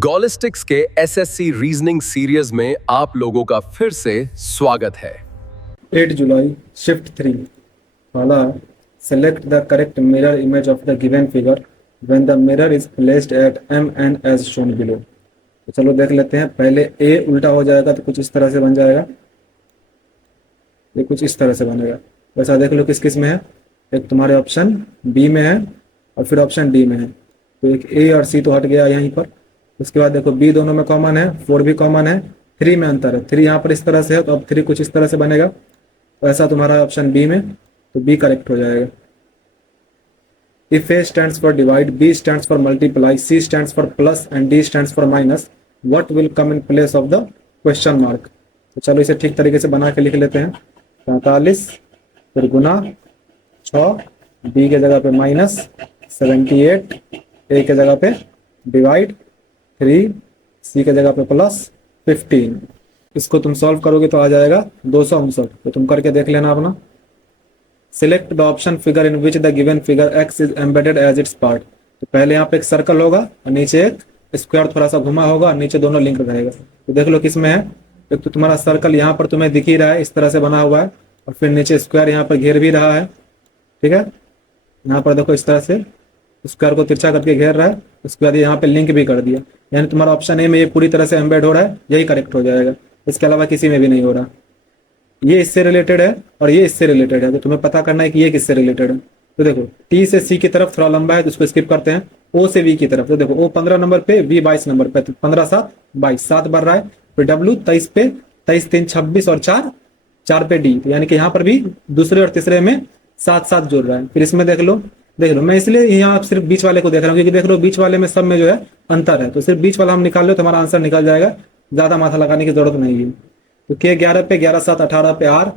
गॉलिस्टिक्स के SSC reasoning series में आप लोगों का फिर से स्वागत है। 8 जुलाई शिफ्ट 3 पहला select the correct mirror image of the given figure when the mirror is placed at M N as shown below. तो चलो देख लेते हैं। पहले ए उल्टा हो जाएगा तो कुछ इस तरह से बन जाएगा, ये कुछ इस तरह से बनेगा। वैसा देख लो किस किस में है। एक तुम्हारे ऑप्शन बी में है और फिर ऑप्शन डी में है। तो एक ए और सी तो हट गया यहीं पर। उसके बाद देखो बी दोनों में कॉमन है, 4 भी कॉमन है, 3 में अंतर है। 3 यहाँ पर इस तरह से है तो अब 3 कुछ इस तरह से बनेगा। ऐसा तुम्हारा ऑप्शन बी में, तो बी करेक्ट हो जाएगा। If A stands for divide, B stands for multiply, C stands for plus and D stands for minus, what will come in place of the question mark. तो चलो इसे ठीक तरीके से बना के लिख लेते हैं। 45 फिर गुना 6, बी के जगह पे माइनस 78, ए के जगह पे डिवाइड 3, सी के जगह पे प्लस 15। इसको तुम सॉल्व करोगे तो आ जाएगा 259। तो तुम करके देख लेना अपना। Select the option figure in which the given figure X is embedded as its part. तो पहले यहाँ पे एक सर्कल होगा और नीचे एक स्क्वायर थोड़ा सा घुमा होगा और नीचे दोनों लिंक रहेगा। तो देख लो किस में है। एक तो तुम्हारा सर्कल यहाँ पर तुम्हें दिख ही रहा है, इस तरह से बना हुआ है, और फिर नीचे स्क्वायर यहाँ पर घेर भी रहा है। ठीक है, यहाँ पर देखो इस तरह से स्क्वायर को तिरछा करके घेर रहा है। उसके बाद यहाँ पे लिंक भी कर दिया, यानी तुम्हारा ऑप्शन ए में ये पूरी तरह से एम्बेड हो रहा है, यही करेक्ट हो जाएगा। इसके अलावा किसी में भी नहीं हो रहा। ये इससे रिलेटेड है और ये इससे रिलेटेड है, तो तुम्हें पता करना है कि ये किससे रिलेटेड है। तो देखो टी से सी की तरफ थोड़ा लंबा है तो उसको स्किप करते हैं। ओ से वी की तरफ, तो देखो ओ 15 नंबर पे, वी 22 नंबर पे, तो 15 7 22, 7 बढ़ रहा है। फिर डब्ल्यू 23 पे, 23 3 26 और 4 पे डी, तो यानी कि यहाँ पर भी दूसरे और तीसरे में 7 7 जुड़ रहा है। फिर इसमें देख लो मैं इसलिए यहाँ सिर्फ बीच वाले को देख रहा हूँ क्योंकि देख लो बीच वाले में सब में जो है अंतर है, तो सिर्फ बीच वाला हम निकाल लो तो हमारा आंसर निकल जाएगा, ज्यादा माथा लगाने की जरूरत नहीं है। तो के 11 पे 11 7 18 पे आर,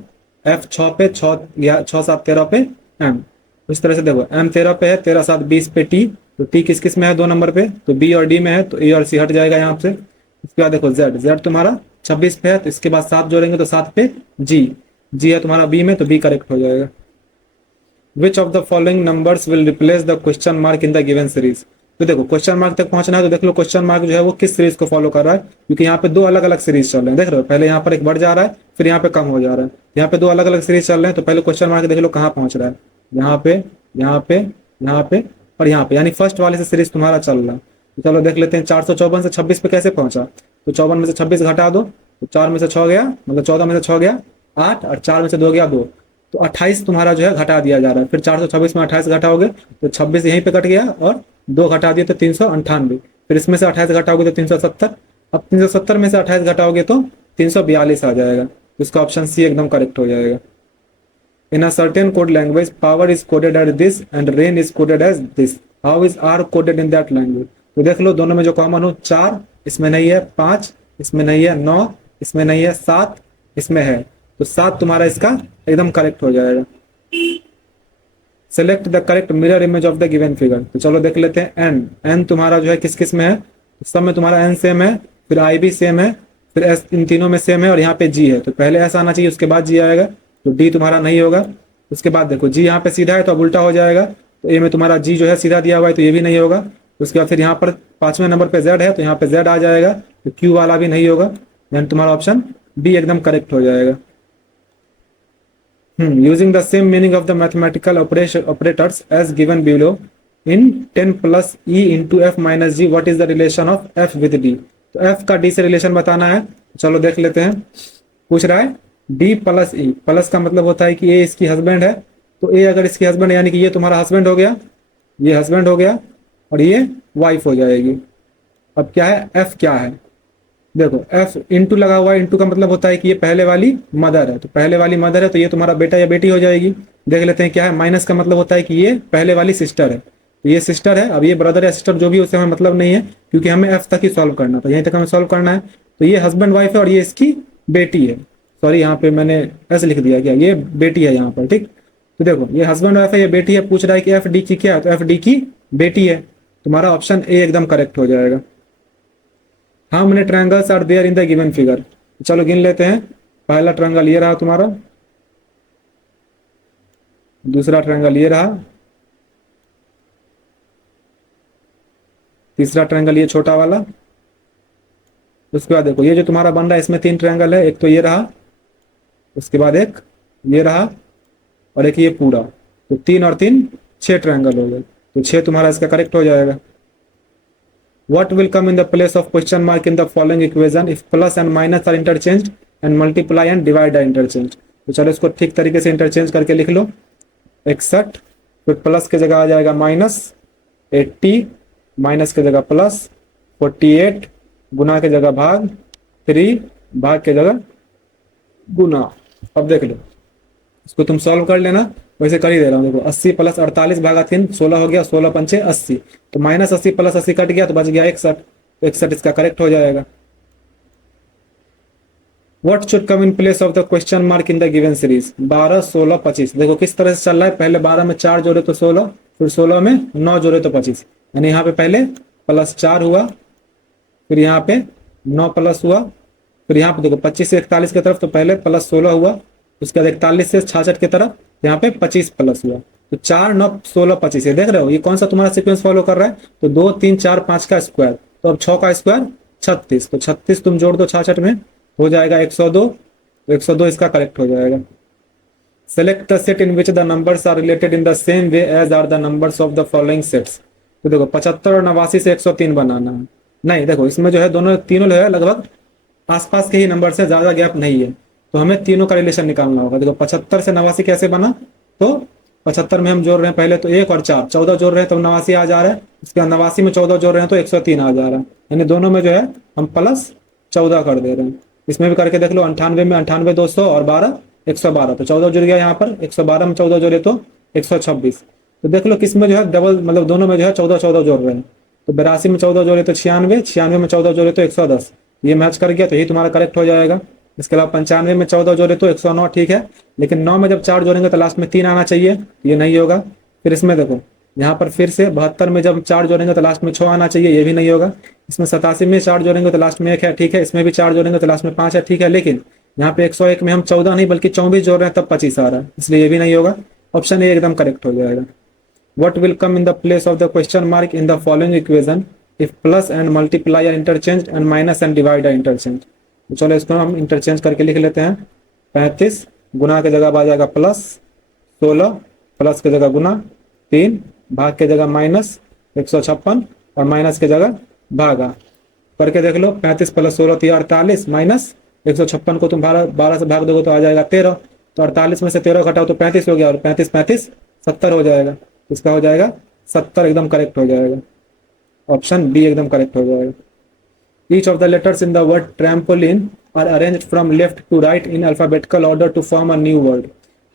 एफ 6 पे 6 7 13 पे एम। इस तरह से देखो एम 13 पे है, 13 7 20 पे टी, तो टी किस किस में है 2 नंबर पे, तो बी और डी में है, तो ए और सी हट जाएगा यहाँ से। इसके बाद देखो जेड तुम्हारा 26 पे है, तो इसके बाद 7 जोड़ेंगे तो 7 पे जी है तुम्हारा बी में, तो बी करेक्ट हो जाएगा। Which of the following numbers will replace the question mark in the given series। तो देखो क्वेश्चन मार्क तक पहुंचना है, तो देख लो क्वेश्चन मार्क जो है वो किस सीरीज को फॉलो कर रहा है, क्योंकि यहाँ पे 2 अलग अलग सीरीज चल रहे हैं। देख रहे हो पहले यहाँ पर एक बढ़ जा रहा है, फिर यहाँ पे कम हो जा रहा है। यहाँ पे 2 अलग अलग सीरीज चल रहे हैं, तो पहले क्वेश्चन मार्क देख लो कहाँ पहुंच रहा है, यहाँ पे यहाँ पे यहाँ पे और यहाँ पे, यानी फर्स्ट वाले से सीरीज तुम्हारा चल रहा है। तो चलो देख लेते हैं 454 से 26 पे कैसे पहुंचा। तो 54 में से 26 घटा दो, तो 4 में से 6 गया, मतलब 14 में से 6 गया 8, और 4 में से 2 गया 2, तो 28 तुम्हारा जो है घटा दिया जा रहा है। फिर 426 में 28 घटाओगे तो 26 यहीं पे कट गया और 2 घटा दिए तो 398। फिर इसमें से 28 घटाओगे तो 370। अब 370 में से 28 घटाओगे तो 342 आ जाएगा। तो इसका ऑप्शन सी एकदम करेक्ट हो जाएगा। In a certain code language power is coded as this and rain is coded as this, how is are coded in that language. तो देख लो दोनों में जो कॉमन हो, 4 इसमें नहीं है, 5 इसमें नहीं है, 9 इसमें नहीं है, 7 इसमें है, तो 7 तुम्हारा इसका एकदम करेक्ट हो जाएगा। Select the correct mirror image of the given figure. तो चलो देख लेते हैं। एन तुम्हारा जो है किस किस में है, सब में तुम्हारा एन सेम है, फिर आई भी सेम है, फिर एस इन तीनों में सेम है, और यहाँ पे जी है, तो पहले एस आना चाहिए उसके बाद जी आएगा, तो डी तुम्हारा नहीं होगा। उसके बाद देखो जी यहाँ पे सीधा है तो अब उल्टा हो जाएगा, तो ए में तुम्हारा जी जो है सीधा दिया हुआ है तो ये भी नहीं होगा। उसके बाद फिर यहाँ पर 5वें नंबर पे जेड है, तो यहाँ पे जेड आ जाएगा, तो क्यू वाला भी नहीं होगा, यानी तुम्हारा ऑप्शन बी एकदम करेक्ट हो जाएगा। Using the same meaning of the mathematical operators as given below, in 10 plus e into f minus g, what is the relation of f with d। तो f का d से relation बताना है। चलो देख लेते हैं। पूछ रहा है d प्लस e, प्लस का मतलब होता है कि a इसकी हस्बैंड है, तो a अगर इसकी हस्बैंड यानी कि ये तुम्हारा हस्बैंड हो गया, ये हस्बैंड हो गया और ये वाइफ हो जाएगी। अब क्या है f क्या है, देखो f इंटू लगा हुआ है, इंटू का मतलब होता है कि ये पहले वाली मदर है, तो पहले वाली मदर है तो ये तुम्हारा बेटा या बेटी हो जाएगी। देख लेते हैं क्या है। माइनस का मतलब होता है कि ये पहले वाली सिस्टर है, तो ये सिस्टर है। अब ये ब्रदर या सिस्टर जो भी उससे हमें मतलब नहीं है, क्योंकि हमें f तक ही सॉल्व करना था, यहीं तक हमें सॉल्व करना है। तो ये हस्बैंड वाइफ है और ये इसकी बेटी है। सॉरी यहाँ पे मैंने एस लिख दिया, क्या ये बेटी है यहाँ पर, ठीक। तो देखो ये हस्बैंड वाइफ है, ये बेटी है। पूछ रहा है कि एफ डी की क्या है, तो एफ डी की बेटी है। तुम्हारा ऑप्शन ए एकदम करेक्ट हो जाएगा। How many triangles are there in the given figure. चलो गिन लेते हैं। पहला ट्रायंगल ये रहा तुम्हारा, दूसरा ट्रायंगल ये रहा, तीसरा ट्रायंगल ये छोटा वाला, उसके बाद देखो ये जो तुम्हारा बन रहा है इसमें 3 ट्रायंगल है, एक तो ये रहा, उसके बाद एक ये रहा, और एक ये पूरा, तो 3 और 3 6 ट्रायंगल हो गए, तो 6 तुम्हारा इसका करेक्ट हो जाएगा। What will come in the place of question mark in the following equation if plus and minus are interchanged and multiply and divide are interchanged? तो चलो इसको ठीक तरीके से इंटरचेंज करके लिख लो। 61, फिर प्लस के जगह आ जाएगा माइनस, 80 माइनस के जगह प्लस, 48 गुना के जगह भाग, 3 भाग के जगह गुना। अब देख लो इसको तुम सॉल्व कर लेना, वैसे कर ही दे रहा हूँ। देखो 80 प्लस 48 भागा 3 16 हो गया, 16 पंचे 80, तो माइनस 80 प्लस 80 कट गया तो बच गया 61, तो 61 इसका करेक्ट हो जाएगा। What should come in place of the question mark in the given series? 12 16 25। देखो किस तरह से चल रहा है, पहले 12 में 4 जोड़े तो 16, फिर 16 में 9 जोड़े तो 25, यानी यहाँ पे पहले प्लस 4 हुआ, फिर यहाँ पे 9 प्लस हुआ, फिर यहाँ पे देखो 25 से 41 की तरफ तो पहले प्लस 16 हुआ, उसके बाद 41 से 66 की तरफ यहाँ पे 25 प्लस हुआ, तो 4 9 16 25। ये देख रहे हो ये कौन सा तुम्हारा सीक्वेंस फॉलो कर रहा है? तो 2 3 4 5 का स्क्वायर, तो अब 6 का स्क्वायर 36, तो 36 तुम जोड़ दो 66 में, हो जाएगा 102, तो 102 इसका करेक्ट हो जाएगा। Select the set in which the numbers are related in the same way as are the numbers of the following sets. तो देखो 75 और 89 से 103 बनाना है, नहीं देखो इसमें जो है दोनों तीनों जो है लगभग आसपास के ही नंबर से, ज्यादा गैप नहीं है, तो हमें तीनों का रिलेशन निकालना होगा। देखो 75 से 89 कैसे बना, तो 75 में हम जोड़ रहे हैं पहले तो 1 और 4 14 जोड़ रहे हैं तो 89 आ जा रहा है, उसके बाद 89 में 14 जोड़ रहे हैं तो 103 आ जा रहा है, यानी दोनों में जो है हम प्लस 14 कर दे रहे हैं। इसमें भी करके देख लो, 98 में 98 200 और 12 112, तो 14 जुड़ गया यहाँ पर, 112 में 14 जोड़े तो 126, तो देख लो किसमें जो है डबल, मतलब दोनों में जो है 14 14 जोड़ रहे हैं, तो 82 में 14 जोड़े तो 96, 96 में 14 जोड़े तो 110, ये मैच कर गया तो यही तुम्हारा करेक्ट हो जाएगा। इसके अलावा 95 में 14 जोड़े तो 109, ठीक है, लेकिन 9 में जब 4 जोड़ेंगे तो लास्ट में 3 आना चाहिए, ये नहीं होगा। फिर इसमें देखो यहाँ पर फिर से 72 में जब 4 जोड़ेंगे तो लास्ट में 6 आना चाहिए, ये भी नहीं होगा। इसमें 87 में 4 जोड़ेंगे तो लास्ट में 1 है, ठीक है, इसमें भी 4 जोड़ेंगे तो लास्ट में 5 है, ठीक है, लेकिन यहाँ पे 101 में हम 14 नहीं बल्कि 24 जोड़ रहे हैं तब 25 आ रहा है, इसलिए ये भी नहीं होगा। ऑप्शन ए एकदम करेक्ट हो जाएगा। What will come in the place of the question mark in the following equation if plus and multiply are interchanged and minus and divide are interchanged? तो चलो इसको हम इंटरचेंज करके लिख लेते हैं। 35 गुना के जगह आ जाएगा प्लस, 16 प्लस के जगह गुना, 3 भाग के जगह माइनस 156 और माइनस के जगह भागा, करके देख लो 35 प्लस 16 तो 48, माइनस 156 को तुम 12 से भाग दोगे तो आ जाएगा 13, तो 48 में से 13 घटाओ तो 35 हो गया, और 35 35 70 हो जाएगा, इसका हो जाएगा 70 एकदम करेक्ट हो जाएगा। ऑप्शन बी एकदम करेक्ट हो जाएगा। Each of the letters in the word trampoline are arranged from left to right in alphabetical order to form a new word.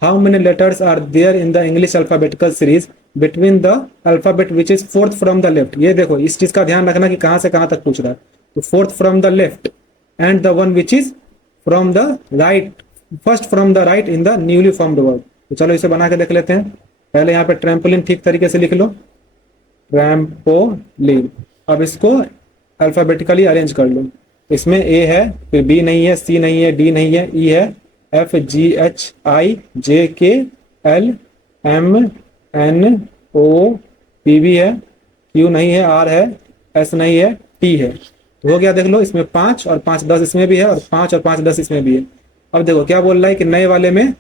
How many letters are there in the English alphabetical series between the alphabet which is fourth from the left? ये देखो इस चीज का ध्यान रखना कि कहाँ से कहाँ तक पूछ रहा है, तो fourth from the left and the one which is from the right, first from the right in the newly formed word. तो चलो इसे बना के देख लेते हैं। पहले यहाँ पे ट्रैम्पोलिन ठीक तरीके से लिख लो, ट्रैम्पोलिन। अब इसको अल्फाबेटिकली अरेंज कर लो, इसमें ए है, फिर बी नहीं है, सी नहीं है, डी नहीं है, ई है, F G H I J K L M N O P भी है, क्यू नहीं है, आर है, एस नहीं है, टी है, तो हो गया। देख लो इसमें 5 और 5 10 इसमें भी है, और 5 और 5 10 इसमें भी है। अब देखो क्या बोल रहा है कि नए वाले में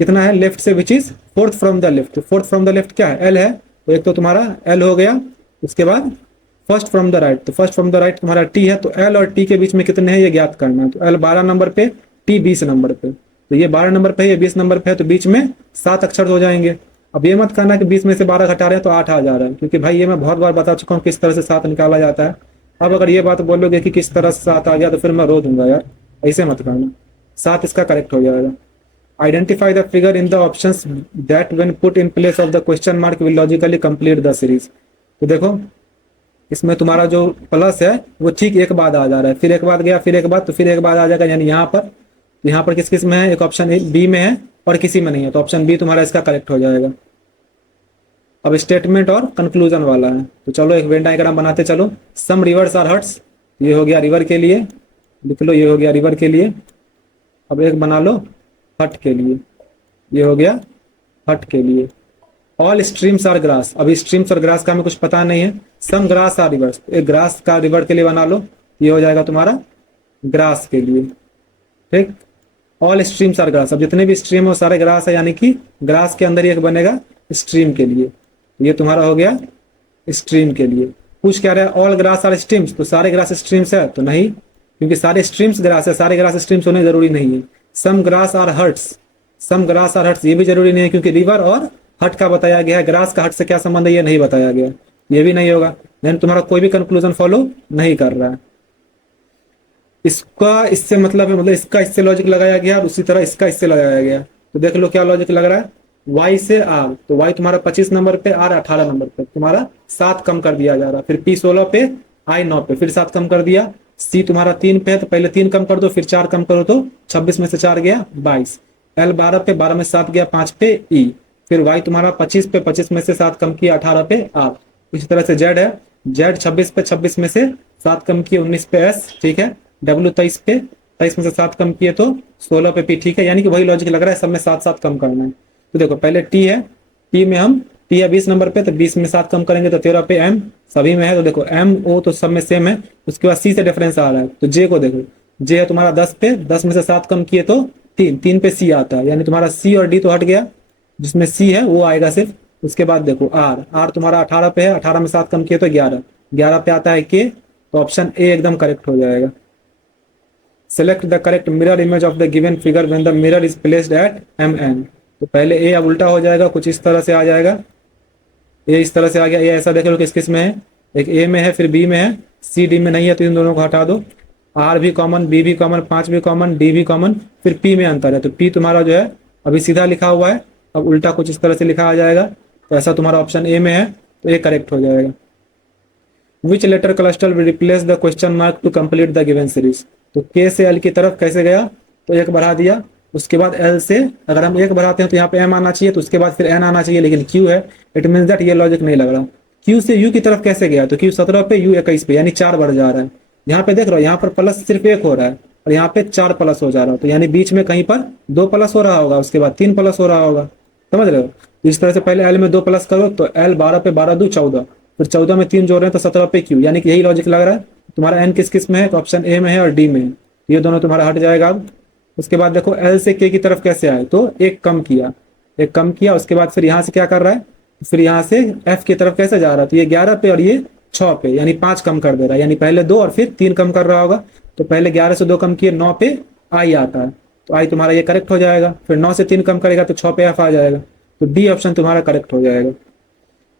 कितना है, लेफ्ट से which is fourth from the left, तो फोर्थ फ्रॉम द लेफ्ट क्या है, एल है, तो एक तो तुम्हारा एल हो गया, उसके बाद फर्स्ट फ्रॉम द राइट, तो फर्स्ट फ्रॉम द राइट तुम्हारा टी है, तो एल और टी के बीच में कितने हैं ये ज्ञात करना है, तो एल 12 नंबर पे, टी 20 नंबर पे, तो ये 12 नंबर पे है, ये 20 नंबर पे है, तो बीच में 7 अक्षर हो जाएंगे। अब ये मत करना कि 20 में से 12 घटा रहे हैं तो 8 आ जा रहा है, क्योंकि भाई ये मैं बहुत बार बता चुका हूँ किस तरह से 7 निकाला जाता है। अब अगर ये बात बोलोगे कि किस तरह से 7 आ गया तो फिर मैं रो दूंगा यार, ऐसे मत करना। 7 इसका करेक्ट हो जाएगा। Identify the figure in the options that when put in place of the question mark will logically complete the series. तो देखो इसमें तुम्हारा जो प्लस है वो ठीक एक बाद आ जा रहा है, फिर एक बाद गया, फिर एक बाद, तो फिर एक बाद आ जाएगा, यानी यहाँ पर किस किस में है, एक ऑप्शन बी में है और किसी में नहीं है, तो ऑप्शन बी तुम्हारा इसका करेक्ट हो जाएगा। अब स्टेटमेंट और कंक्लूजन वाला है, तो चलो एक वेन डायग्राम बनाते चलो। सम रिवर्स आर हर्ट्स, ये हो गया रिवर के लिए, लिख लो ये हो गया रिवर के लिए। अब एक बना लो हट के लिए, ये हो गया हट के लिए। ऑल स्ट्रीम्स आर ग्रास, अभी स्ट्रीम्स और ग्रास का हमें कुछ पता नहीं है। सम ग्रास आर रिवर्स, एक ग्रास का रिवर के लिए बना लो, ये हो जाएगा तुम्हारा ग्रास के लिए, ठीक। ऑल स्ट्रीम्स आर ग्रास, अब जितने भी स्ट्रीम है वो सारे ग्रास है, यानी कि ग्रास के अंदर ही एक बनेगा स्ट्रीम के लिए। ये तुम्हारा हो गया स्ट्रीम के लिए। पूछ क्या रहा है, ऑल ग्रास आर स्ट्रीम्स, तो सारे ग्रास स्ट्रीम्स है तो नहीं, क्योंकि सारे स्ट्रीम्स ग्रास है, सारे ग्रास स्ट्रीम्स होने जरूरी नहीं है। Some grass are hurts, some grass are hurts ये भी जरूरी नहीं है, क्योंकि रिवर और हट का बताया गया है, ग्रास का हट से क्या संबंध है ये नहीं बताया गया, ये भी नहीं होगा। देन तुम्हारा कोई भी कंक्लूजन फॉलो नहीं कर रहा है। इसका इससे मतलब है, मतलब इसका इससे लॉजिक लगाया गया और उसी तरह इसका इससे लगाया गया। तो देख लो क्या लॉजिक लग रहा है, y से r, तो y तुम्हारा 25 नंबर पे, r 18 नंबर पे, तुम्हारा 7 कम कर दिया जा रहा है। फिर p 16 पे, i 9 पे, फिर 7 कम कर दिया। c तुम्हारा 3 पे है तो पहले 3 कम कर दो, फिर 4 कम करो तो 26 में से 4 गया 22। l 12 पे, 12 में 7 गया 5 पे e। फिर y तुम्हारा 25 पे, 25 में से 7 कम किया 18 पे r। इसी तरह से z है, z 26 पे, 26 में से 7 कम किए 19 पे s, ठीक है। w 23 पे, 23 में से 7 कम किए तो 16 पे p, ठीक है। यानी कि वही लॉजिक लग रहा है, सब में 7 7 कम करना है। तो देखो पहले t है, t में हम t है 20 नंबर पे, तो 20 में 7 कम करेंगे तो 13 पे m, सभी में है तो देखो m o तो सब में सेम है। उसके बाद c से डिफरेंस आ रहा है, तो j को देखो, j है तुम्हारा 10 पे, 10 में से 7 कम किए तो 3, 3 पे c आता है, यानी तुम्हारा c और d तो हट गया, जिसमें c है वो आएगा सिर्फ। उसके बाद देखो r, r तुम्हारा 18 पे है, 18 में 7 कम किए तो 11, 11 पे आता है k, तो ऑप्शन ए एकदम करेक्ट हो जाएगा। Select the correct mirror image of the given figure when the mirror is placed eight mn। तो पहले ए अब उल्टा हो जाएगा, कुछ इस तरह से आ जाएगा, ए इस तरह से आ गया। ए ऐसा देख लो किस किस में है, एक ए में है, फिर बी में है, सी डी में नहीं है, तो इन दोनों को हटा दो। आर भी कॉमन, बी भी कॉमन, 5 भी कॉमन, डी भी कॉमन, फिर पी में अंतर है, तो पी तुम्हारा जो है अभी सीधा लिखा हुआ है, अब उल्टा कुछ इस तरह से लिखा आ जाएगा, तो ऐसा तुम्हारा ऑप्शन ए में है, तो ए करेक्ट हो जाएगा। Which letter cluster will replace the question mark to complete the given series. तो के से एल की तरफ कैसे गया, तो एक बढ़ा दिया, उसके बाद एल से अगर हम एक बढ़ाते हैं तो यहाँ पे एम आना चाहिए, तो उसके बाद फिर एन आना चाहिए, लेकिन क्यू है, इट मीन दैट ये लॉजिक नहीं लग रहा। क्यू से यू की तरफ कैसे गया, तो क्यू 17 पे, यू 21 पे, यानी 4 बढ़ जा रहा है। यहाँ पे देख रहे हो, यहाँ पर प्लस सिर्फ 1 हो रहा है और यहाँ पे 4 प्लस हो जा रहा है, तो यानी बीच में कहीं पर 2 प्लस हो रहा होगा, उसके बाद 3 प्लस हो रहा होगा, समझ रहे हो। इस तरह से पहले एल में 2 प्लस करो, तो एल 12 पे 12 2 14, फिर 14 में 3 जोड़ रहे हैं तो 17 पे क्यू, यानी कि यही लॉजिक लग रहा है। तुम्हारा एन किस किस में है, तो ऑप्शन ए में है और डी में है, ये दोनों तुम्हारा हट जाएगा अब। उसके बाद देखो एल से के की तरफ कैसे आए, तो एक कम किया, एक कम किया, उसके बाद फिर यहाँ से क्या कर रहा है, फिर यहाँ से एफ की तरफ कैसे जा रहा है, तो ये 11 पे और ये 6 पे, यानी 5 कम कर दे रहा है, यानी पहले 2 और फिर 3 कम कर रहा होगा। तो पहले 11 से 2 कम किए 9 पे आई आता है, तो आई तुम्हारा ये करेक्ट हो जाएगा। फिर 9 से 3 कम करेगा तो 6 पे एफ आ जाएगा, तो डी ऑप्शन तुम्हारा करेक्ट हो जाएगा।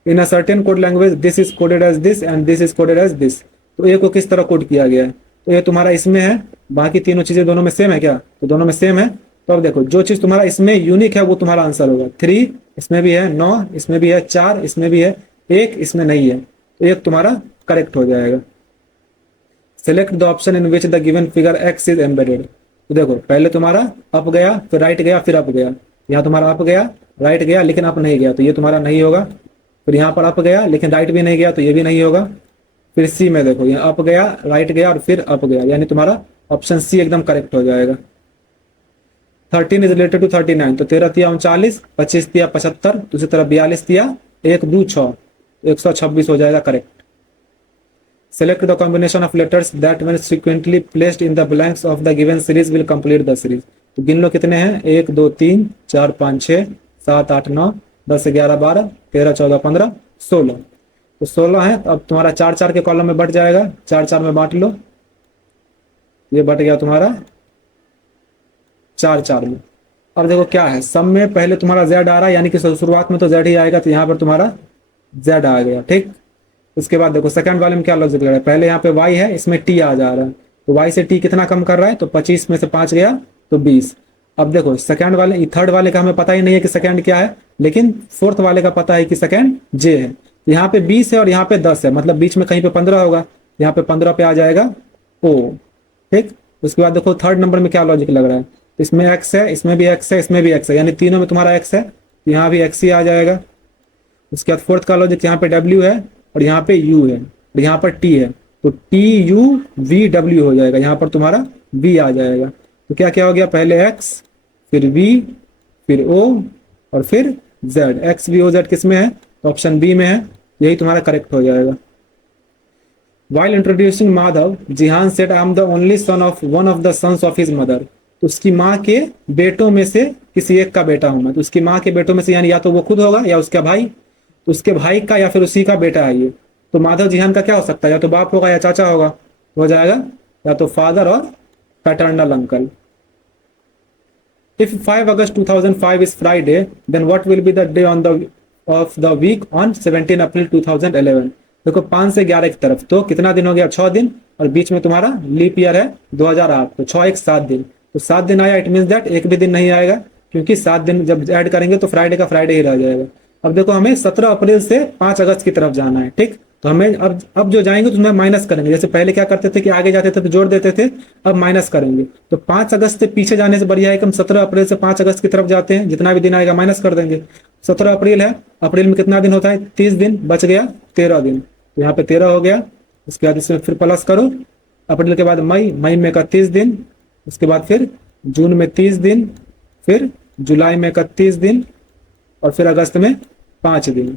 In a certain code language this is coded as this and this is coded as this. तो ए को किस तरह कोड किया गया है, तो ये तुम्हारा इसमें है, बाकी तीनों चीजें दोनों में सेम है क्या, तो दोनों में सेम है। तो अब देखो जो चीज तुम्हारा इसमें यूनिक है वो तुम्हारा आंसर होगा। 3 इसमें भी है, 9 इसमें भी है, 4 इसमें भी है, 1 इसमें नहीं है, तो एक तुम्हारा करेक्ट हो जाएगा। Select the option in which the given figure X is embedded. तो देखो पहले तुम्हारा अप गया, फिर राइट गया, फिर अप गया, यहाँ तुम्हारा अप गया, राइट गया, लेकिन अप नहीं गया, तो ये तुम्हारा नहीं होगा। फिर यहाँ पर अप गया लेकिन राइट भी नहीं गया, तो ये भी नहीं होगा। फिर सी में देखो, यहाँ अप गया, राइट गया और फिर अप गया, यानी तुम्हारा ऑप्शन सी एकदम करेक्ट हो जाएगा। 13 इज रिलेटेड टू 39, तो 13 तिया 39, 25 तिया 75, दूसरी तरफ 42 तिया 1 2 6, 126 हो जाएगा correct. Select the combination of letters that when sequentially placed in the blanks of the given series will complete the series. तो गिन लो कितने हैं, 1 2 3 4 5 6 7 8 9 10 11 12 13 14 15 16, तो 16 है। तो अब तुम्हारा 4 4 के कॉलम में बट जाएगा, 4 4 में बांट लो, ये बट गया तुम्हारा 4 4 में। अब देखो क्या है, सब में पहले तुम्हारा जेड आ रहा है, यानी कि शुरुआत में तो जेड ही आएगा, तो यहाँ पर तुम्हारा जेड आ गया, ठीक। उसके बाद देखो सेकंड वाले में क्या लॉजिक लग रहा है, पहले यहाँ पे वाई है, इसमें टी आ जा रहा है, तो वाई से टी कितना कम कर रहा है, तो 25 में से 5 गया तो 20। अब देखो सेकंड वाले, थर्ड वाले का हमें पता ही नहीं है कि सेकंड क्या है, लेकिन फोर्थ वाले का पता है कि सेकंड जे है। यहाँ पे 20 है और यहाँ पे 10 है, मतलब बीच में कहीं पे 15 होगा, यहाँ पे 15 पे आ जाएगा ओ, ठीक। उसके बाद देखो थर्ड नंबर में क्या लॉजिक लग रहा है, इसमें एक्स है, इसमें भी एक्स है, इसमें भी एक्स है, यानी तीनों में तुम्हारा एक्स है, यहाँ भी एक्स ही आ जाएगा। उसके बाद फोर्थ का लॉजिक, यहाँ पे डब्ल्यू है और यहाँ पे यू है और यहाँ पर टी है, तो टी यू वी डब्ल्यू हो जाएगा, यहाँ पर तुम्हारा वी आ जाएगा। तो क्या क्या हो गया, पहले एक्स, फिर वी, फिर ओ और फिर Z. X V O Z किस में है, तो ऑप्शन बी में है, यही तुम्हारा करेक्ट हो जाएगा। While introducing Madhav, Jihan said, "I am the only son of one of the sons of his mother." तो उसकी माँ के बेटों में से किसी एक का बेटा हूं मैं। तो उसकी माँ के बेटों में से यानी या तो वो खुद होगा या उसका भाई, तो उसके भाई का या फिर उसी का बेटा है ये। तो माधव जिहान का क्या हो सकता है, या तो बाप होगा या चाचा होगा, हो जाएगा या तो फादर और paternal uncle. If 5 August 2005 is Friday, then what will be the day on the of the week on 17 April 2011? देखो 5 से 11 की तरफ, तो कितना दिन हो गया, 6 दिन, और बीच में तुम्हारा लीप ईयर है 2008, तो 6 एक 7 दिन, तो 7 दिन आया। इट मीन्स दैट एक भी दिन नहीं आएगा, क्योंकि 7 दिन जब ऐड करेंगे तो फ्राइडे का फ्राइडे ही रह जाएगा। अब देखो हमें 17 अप्रैल से 5 अगस्त की तरफ जाना है, ठीक। तो हमें अब जो जाएंगे तो उसमें माइनस करेंगे। जैसे पहले क्या करते थे कि आगे जाते थे तो जोड़ देते थे, अब माइनस करेंगे। तो 5 अगस्त से पीछे जाने से बढ़िया है कि हम 17 अप्रैल से 5 अगस्त की तरफ जाते हैं, जितना भी दिन आएगा माइनस कर देंगे। 17 अप्रैल है, अप्रैल में कितना दिन होता है, 30 दिन, बच गया 13 दिन, तो यहाँ पे 13 हो गया। उसके बाद इसमें फिर प्लस करो, अप्रैल के बाद मई, मई में 31 दिन, उसके बाद फिर जून में 30 दिन, फिर जुलाई में 31 दिन, और फिर अगस्त में 5 दिन।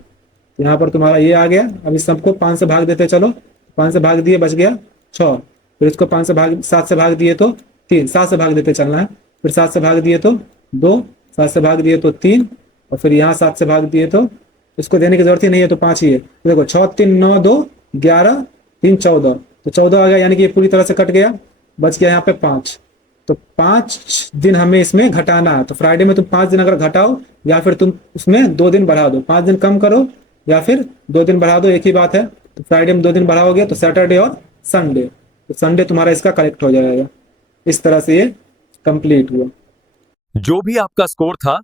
यहाँ पर तुम्हारा ये आ गया। अब इस सबको 5 से भाग देते चलो, 5 से भाग दिए बच गया 6, फिर इसको 5 से भाग 7 से भाग दिए तो 3, 7 से भाग देते चलना है, फिर 7 से भाग दिए तो 2, 7 से भाग दिए तो 3, और फिर यहाँ 7 से भाग दिए तो इसको देने की जरूरत ही नहीं है, तो 5 ही है। तो देखो 6 3 9 2 11 3 14, तो 14 आ गया, यानी कि ये पूरी तरह से कट गया, बच गया यहाँ पे 5। तो 5 दिन हमें इसमें घटाना है। तो फ्राइडे में तुम 5 दिन अगर घटाओ, या फिर तुम उसमें 2 दिन बढ़ा दो, 5 दिन कम करो या फिर 2 दिन बढ़ा दो, एक ही बात है। तो फ्राइडे में 2 दिन बढ़ाओगे तो सैटरडे और संडे, तो संडे तुम्हारा इसका करेक्ट हो जाएगा। इस तरह से ये कंप्लीट हुआ। जो भी आपका स्कोर था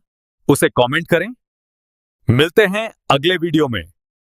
उसे कमेंट करें। मिलते हैं अगले वीडियो में।